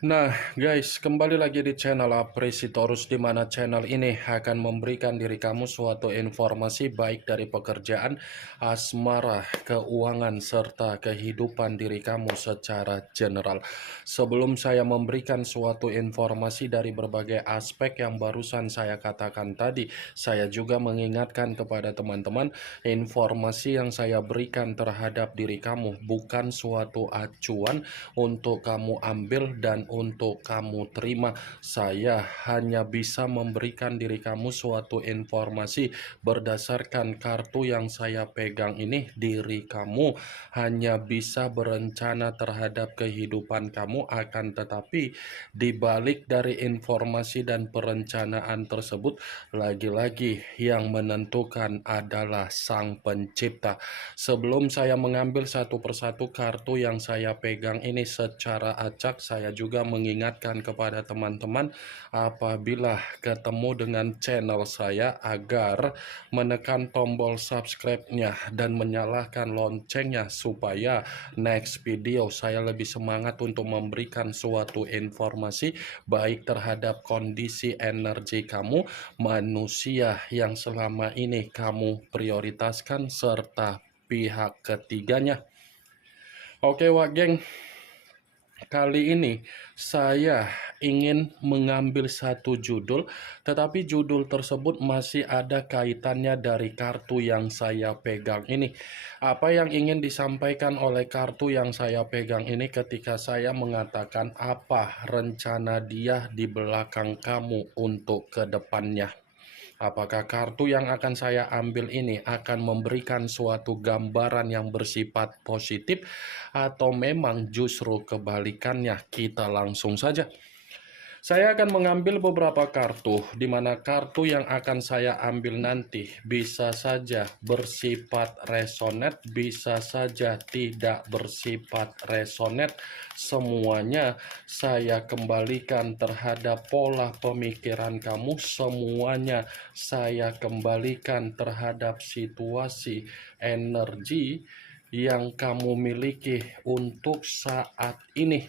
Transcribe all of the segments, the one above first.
Nah, guys, kembali lagi di channel Apresitorus, di mana channel ini akan memberikan diri kamu suatu informasi baik dari pekerjaan, asmara, keuangan, serta kehidupan diri kamu secara general. Sebelum saya memberikan suatu informasi dari berbagai aspek yang barusan saya katakan tadi, saya juga mengingatkan kepada teman-teman, informasi yang saya berikan terhadap diri kamu bukan suatu acuan untuk kamu ambil dan untuk kamu terima. Saya hanya bisa memberikan diri kamu suatu informasi berdasarkan kartu yang saya pegang ini. Diri kamu hanya bisa berencana terhadap kehidupan kamu, akan tetapi di balik dari informasi dan perencanaan tersebut, lagi-lagi yang menentukan adalah Sang Pencipta. Sebelum saya mengambil satu persatu kartu yang saya pegang ini secara acak, saya juga mengingatkan kepada teman-teman apabila ketemu dengan channel saya agar menekan tombol subscribe-nya dan menyalakan loncengnya supaya next video saya lebih semangat untuk memberikan suatu informasi baik terhadap kondisi energi kamu, manusia yang selama ini kamu prioritaskan, serta pihak ketiganya. Oke, Wak Geng, kali ini saya ingin mengambil satu judul, tetapi judul tersebut masih ada kaitannya dari kartu yang saya pegang ini. Apa yang ingin disampaikan oleh kartu yang saya pegang ini ketika saya mengatakan apa rencana dia di belakang kamu untuk kedepannya? Apakah kartu yang akan saya ambil ini akan memberikan suatu gambaran yang bersifat positif atau memang justru kebalikannya? Kita langsung saja. Saya akan mengambil beberapa kartu, di mana kartu yang akan saya ambil nanti bisa saja bersifat resonate, bisa saja tidak bersifat resonate. Semuanya saya kembalikan terhadap pola pemikiran kamu, semuanya saya kembalikan terhadap situasi energi yang kamu miliki untuk saat ini.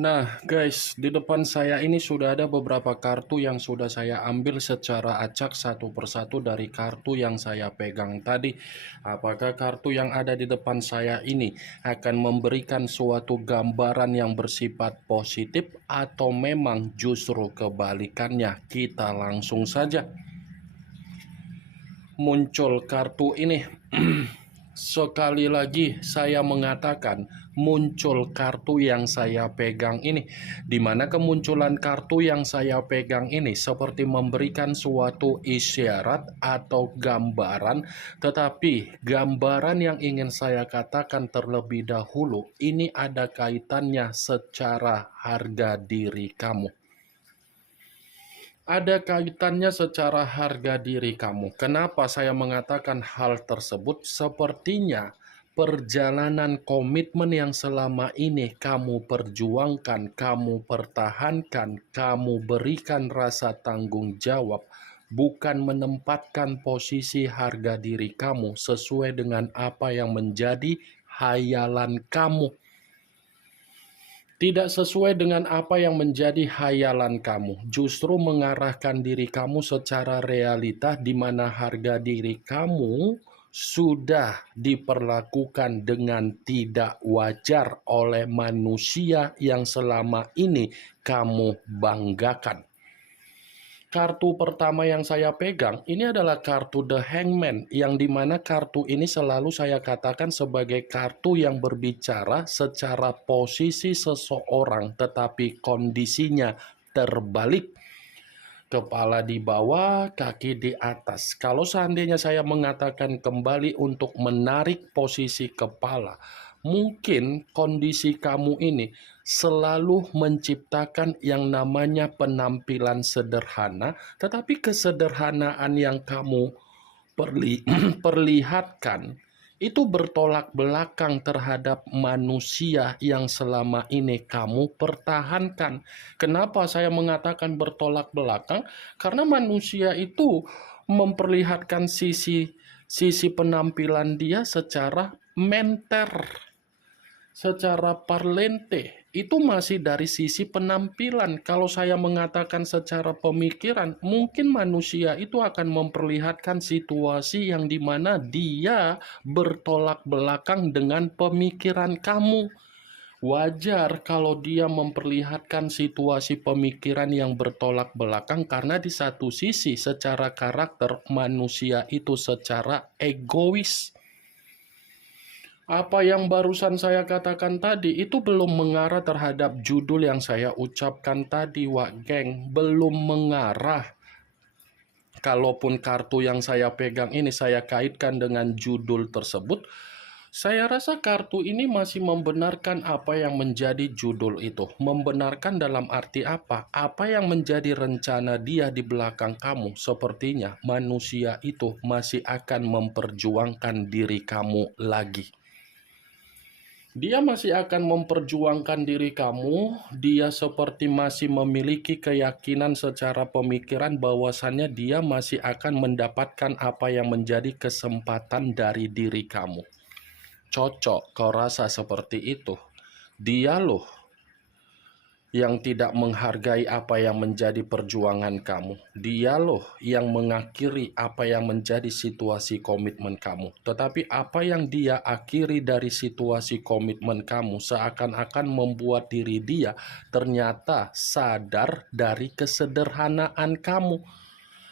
Nah guys, di depan saya ini sudah ada beberapa kartu yang sudah saya ambil secara acak satu persatu dari kartu yang saya pegang tadi. Apakah kartu yang ada di depan saya ini akan memberikan suatu gambaran yang bersifat positif atau memang justru kebalikannya? Kita langsung saja. Muncul kartu ini. Sekali lagi saya mengatakan muncul kartu yang saya pegang ini, di mana kemunculan kartu yang saya pegang ini seperti memberikan suatu isyarat atau gambaran, tetapi gambaran yang ingin saya katakan terlebih dahulu ini ada kaitannya secara harga diri kamu. Ada kaitannya secara harga diri kamu. Kenapa saya mengatakan hal tersebut? Sepertinya perjalanan komitmen yang selama ini kamu perjuangkan, kamu pertahankan, kamu berikan rasa tanggung jawab, bukan menempatkan posisi harga diri kamu sesuai dengan apa yang menjadi hayalan kamu. Tidak sesuai dengan apa yang menjadi hayalan kamu, justru mengarahkan diri kamu secara realita di mana harga diri kamu sudah diperlakukan dengan tidak wajar oleh manusia yang selama ini kamu banggakan. Kartu pertama yang saya pegang ini adalah kartu The Hangman, yang dimana kartu ini selalu saya katakan sebagai kartu yang berbicara secara posisi seseorang tetapi kondisinya terbalik. Kepala di bawah, kaki di atas. Kalau seandainya saya mengatakan kembali untuk menarik posisi kepala, mungkin kondisi kamu ini selalu menciptakan yang namanya penampilan sederhana, tetapi kesederhanaan yang kamu perlihatkan itu bertolak belakang terhadap manusia yang selama ini kamu pertahankan. Kenapa saya mengatakan bertolak belakang? Karena manusia itu memperlihatkan sisi penampilan dia secara menter, secara parlente. Itu masih dari sisi penampilan. Kalau saya mengatakan secara pemikiran, mungkin manusia itu akan memperlihatkan situasi yang dimana dia bertolak belakang dengan pemikiran kamu. Wajar kalau dia memperlihatkan situasi pemikiran yang bertolak belakang, karena di satu sisi secara karakter manusia itu secara egois. Apa yang barusan saya katakan tadi itu belum mengarah terhadap judul yang saya ucapkan tadi, Wak Geng. Belum mengarah. Kalaupun kartu yang saya pegang ini saya kaitkan dengan judul tersebut, saya rasa kartu ini masih membenarkan apa yang menjadi judul itu. Membenarkan dalam arti apa? Apa yang menjadi rencana dia di belakang kamu, sepertinya manusia itu masih akan memperjuangkan diri kamu lagi. Dia masih akan memperjuangkan diri kamu. Dia seperti masih memiliki keyakinan secara pemikiran bahwasannya dia masih akan mendapatkan apa yang menjadi kesempatan dari diri kamu. Cocok kau rasa seperti itu. Dia loh yang tidak menghargai apa yang menjadi perjuangan kamu. Dia loh yang mengakhiri apa yang menjadi situasi komitmen kamu. Tetapi apa yang dia akhiri dari situasi komitmen kamu seakan-akan membuat diri dia ternyata sadar dari kesederhanaan kamu.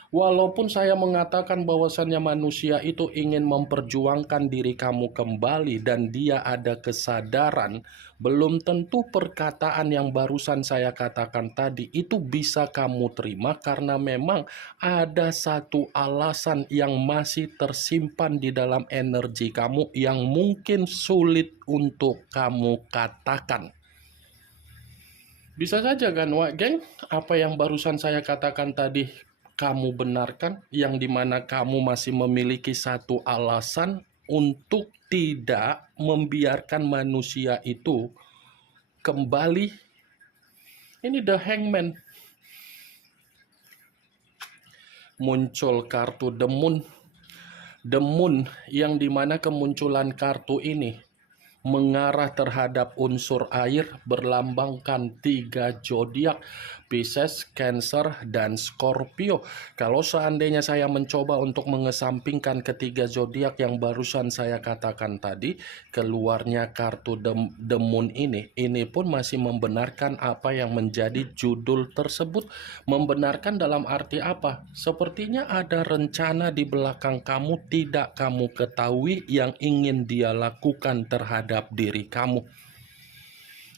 Walaupun saya mengatakan bahwasannya manusia itu ingin memperjuangkan diri kamu kembali dan dia ada kesadaran, belum tentu perkataan yang barusan saya katakan tadi itu bisa kamu terima, karena memang ada satu alasan yang masih tersimpan di dalam energi kamu yang mungkin sulit untuk kamu katakan. Bisa saja kan, Wak Geng, apa yang barusan saya katakan tadi kamu benarkan, yang dimana kamu masih memiliki satu alasan untuk tidak membiarkan manusia itu kembali. Ini The Hangman. Muncul kartu The Moon. The Moon yang dimana kemunculan kartu ini mengarah terhadap unsur air, berlambangkan 3 zodiak, Pisces, Cancer, dan Scorpio. Kalau seandainya saya mencoba untuk mengesampingkan ketiga zodiak yang barusan saya katakan tadi, keluarnya kartu The Moon ini pun masih membenarkan apa yang menjadi judul tersebut. Membenarkan dalam arti apa? Sepertinya ada rencana di belakang kamu tidak kamu ketahui yang ingin dia lakukan terhadap diri kamu.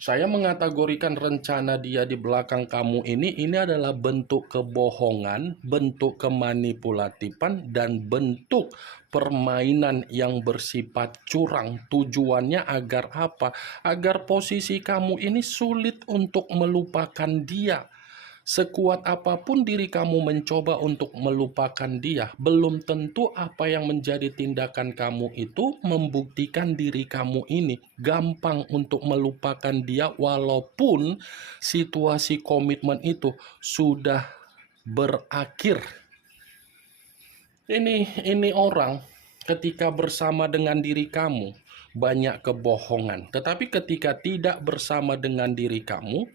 Saya mengategorikan rencana dia di belakang kamu ini adalah bentuk kebohongan, bentuk kemanipulatifan, dan bentuk permainan yang bersifat curang. Tujuannya agar apa? Agar posisi kamu ini sulit untuk melupakan dia. Sekuat apapun diri kamu mencoba untuk melupakan dia, belum tentu apa yang menjadi tindakan kamu itu membuktikan diri kamu ini gampang untuk melupakan dia, walaupun situasi komitmen itu sudah berakhir. Ini orang ketika bersama dengan diri kamu banyak kebohongan, tetapi ketika tidak bersama dengan diri kamu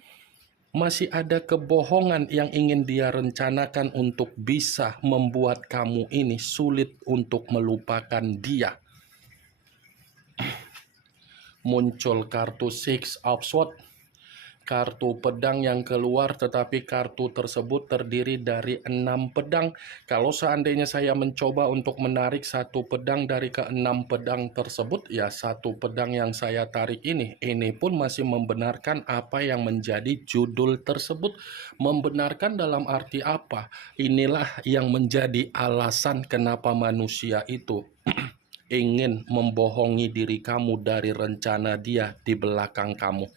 masih ada kebohongan yang ingin dia rencanakan untuk bisa membuat kamu ini sulit untuk melupakan dia. Muncul kartu Six of Swords. kartu pedang yang keluar, tetapi kartu tersebut terdiri dari 6 pedang. Kalau seandainya saya mencoba untuk menarik satu pedang dari ke-6 pedang tersebut, ya satu pedang yang saya tarik ini pun masih membenarkan apa yang menjadi judul tersebut. Membenarkan dalam arti apa? Inilah yang menjadi alasan kenapa manusia itu ingin membohongi diri kamu dari rencana dia di belakang kamu.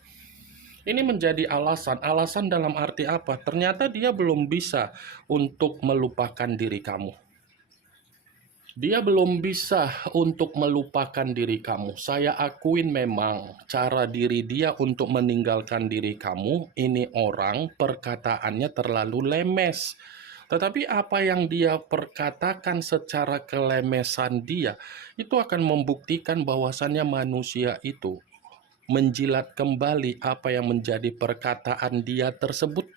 Ini menjadi alasan dalam arti apa? Ternyata dia belum bisa untuk melupakan diri kamu. Dia belum bisa untuk melupakan diri kamu. Saya akuin memang cara diri dia untuk meninggalkan diri kamu, ini orang perkataannya terlalu lemes. Tetapi apa yang dia perkatakan secara kelemesan dia, itu akan membuktikan bahwasannya manusia itu menjilat kembali apa yang menjadi perkataan dia tersebut.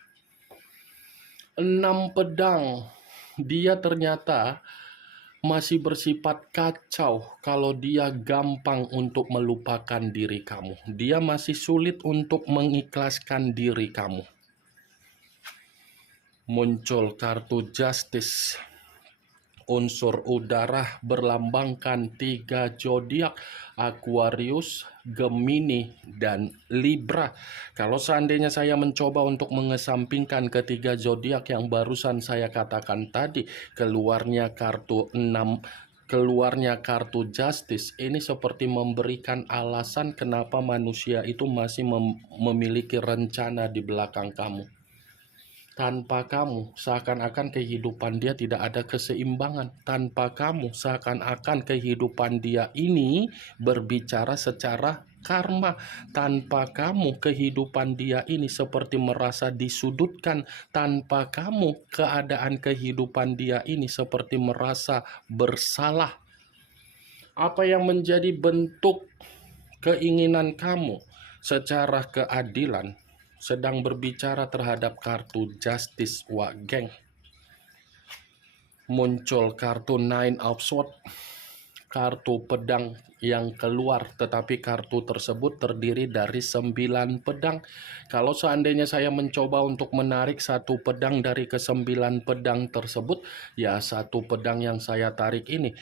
6 pedang, dia ternyata masih bersifat kacau kalau dia gampang untuk melupakan diri kamu. Dia masih sulit untuk mengikhlaskan diri kamu. Muncul kartu Justice. Unsur udara berlambangkan 3 zodiak, Aquarius, Gemini, dan Libra. Kalau seandainya saya mencoba untuk mengesampingkan ketiga zodiak yang barusan saya katakan tadi, keluarnya kartu Justice ini seperti memberikan alasan kenapa manusia itu masih memiliki rencana di belakang kamu. Tanpa kamu, seakan-akan kehidupan dia tidak ada keseimbangan. Tanpa kamu, seakan-akan kehidupan dia ini berbicara secara karma. Tanpa kamu, kehidupan dia ini seperti merasa disudutkan. Tanpa kamu, keadaan kehidupan dia ini seperti merasa bersalah. Apa yang menjadi bentuk keinginan kamu secara keadilan sedang berbicara terhadap kartu Justice, geng. Muncul kartu Nine of Swords, kartu pedang yang keluar, tetapi kartu tersebut terdiri dari 9 pedang. Kalau seandainya saya mencoba untuk menarik satu pedang dari ke-9 pedang tersebut, ya satu pedang yang saya tarik ini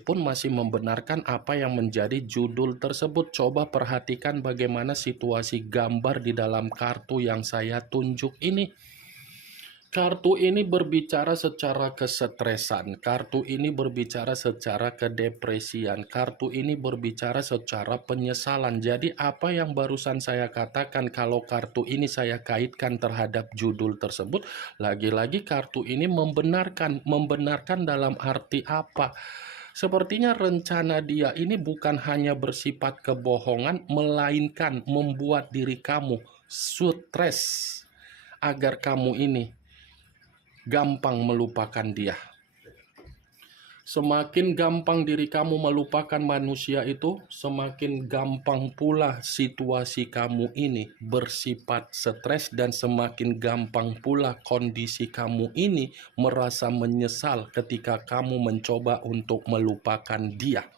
pun masih membenarkan apa yang menjadi judul tersebut. Coba perhatikan bagaimana situasi gambar di dalam kartu yang saya tunjuk ini. Kartu ini berbicara secara kesetresan, kartu ini berbicara secara kedepresian, kartu ini berbicara secara penyesalan. Jadi apa yang barusan saya katakan, kalau kartu ini saya kaitkan terhadap judul tersebut, lagi-lagi kartu ini membenarkan dalam arti apa? Sepertinya rencana dia ini bukan hanya bersifat kebohongan, melainkan membuat diri kamu stres agar kamu ini gampang melupakan dia. Semakin gampang diri kamu melupakan manusia itu, semakin gampang pula situasi kamu ini bersifat stres, dan semakin gampang pula kondisi kamu ini merasa menyesal ketika kamu mencoba untuk melupakan dia.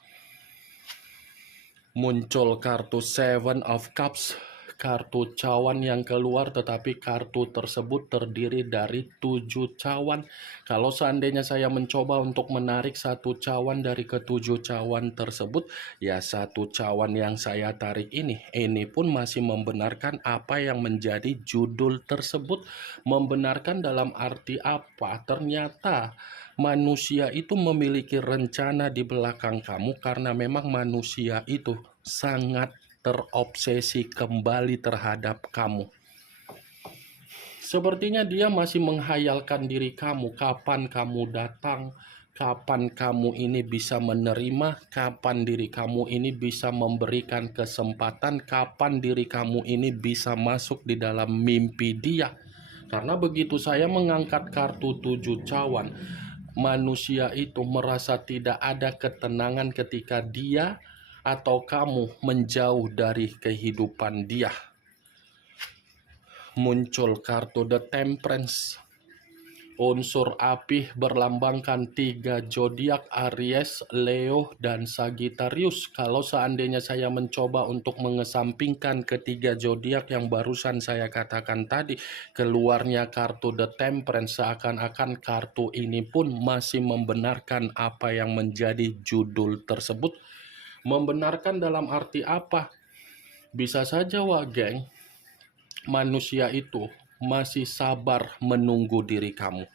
Muncul kartu Seven of Cups, kartu cawan yang keluar, tetapi kartu tersebut terdiri dari 7 cawan. Kalau seandainya saya mencoba untuk menarik satu cawan dari ke-7 cawan tersebut, ya satu cawan yang saya tarik ini pun masih membenarkan apa yang menjadi judul tersebut. Membenarkan dalam arti apa? Ternyata manusia itu memiliki rencana di belakang kamu, karena memang manusia itu sangat terobsesi kembali terhadap kamu. Sepertinya dia masih menghayalkan diri kamu, kapan kamu datang, kapan kamu ini bisa menerima, kapan diri kamu ini bisa memberikan kesempatan, kapan diri kamu ini bisa masuk di dalam mimpi dia. Karena begitu saya mengangkat kartu 7 cawan, manusia itu merasa tidak ada ketenangan ketika dia atau kamu menjauh dari kehidupan dia. Muncul kartu The Temperance. Unsur api berlambangkan 3 zodiak Aries, Leo, dan Sagittarius. Kalau seandainya saya mencoba untuk mengesampingkan ketiga zodiak yang barusan saya katakan tadi, keluarnya kartu The Temperance, seakan-akan kartu ini pun masih membenarkan apa yang menjadi judul tersebut. Membenarkan dalam arti apa? Bisa saja geng, manusia itu masih sabar menunggu diri kamu.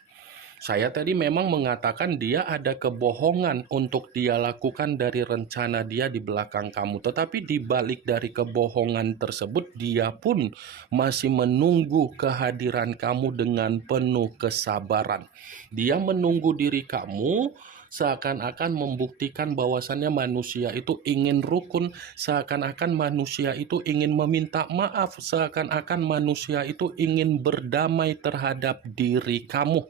Saya tadi memang mengatakan dia ada kebohongan untuk dia lakukan dari rencana dia di belakang kamu. Tetapi di balik dari kebohongan tersebut, dia pun masih menunggu kehadiran kamu dengan penuh kesabaran. Dia menunggu diri kamu seakan-akan membuktikan bahwasannya manusia itu ingin rukun, seakan-akan manusia itu ingin meminta maaf, seakan-akan manusia itu ingin berdamai terhadap diri kamu.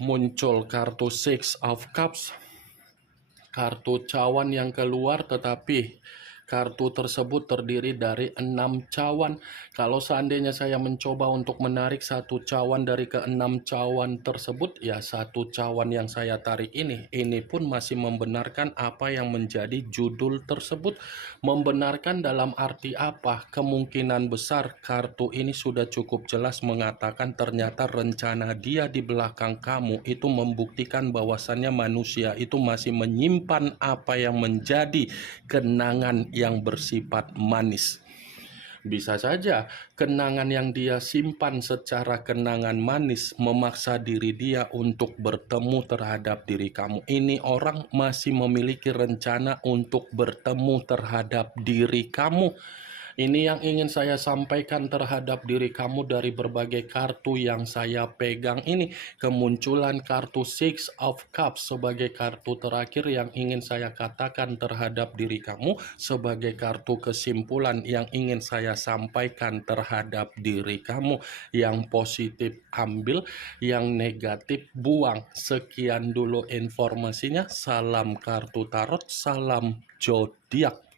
Muncul kartu Six of Cups, kartu cawan yang keluar, tetapi kartu tersebut terdiri dari 6 cawan. Kalau seandainya saya mencoba untuk menarik satu cawan dari ke-6 cawan tersebut, ya satu cawan yang saya tarik ini pun masih membenarkan apa yang menjadi judul tersebut. Membenarkan dalam arti apa? Kemungkinan besar kartu ini sudah cukup jelas mengatakan ternyata rencana dia di belakang kamu itu membuktikan bahwasannya manusia itu masih menyimpan apa yang menjadi kenangan yang bersifat manis. Bisa saja kenangan yang dia simpan secara kenangan manis memaksa diri dia untuk bertemu terhadap diri kamu. Ini orang masih memiliki rencana untuk bertemu terhadap diri kamu. Ini yang ingin saya sampaikan terhadap diri kamu dari berbagai kartu yang saya pegang ini. Kemunculan kartu Six of Cups sebagai kartu terakhir yang ingin saya katakan terhadap diri kamu, sebagai kartu kesimpulan yang ingin saya sampaikan terhadap diri kamu. Yang positif ambil, yang negatif buang. Sekian dulu informasinya. Salam kartu tarot, salam zodiak.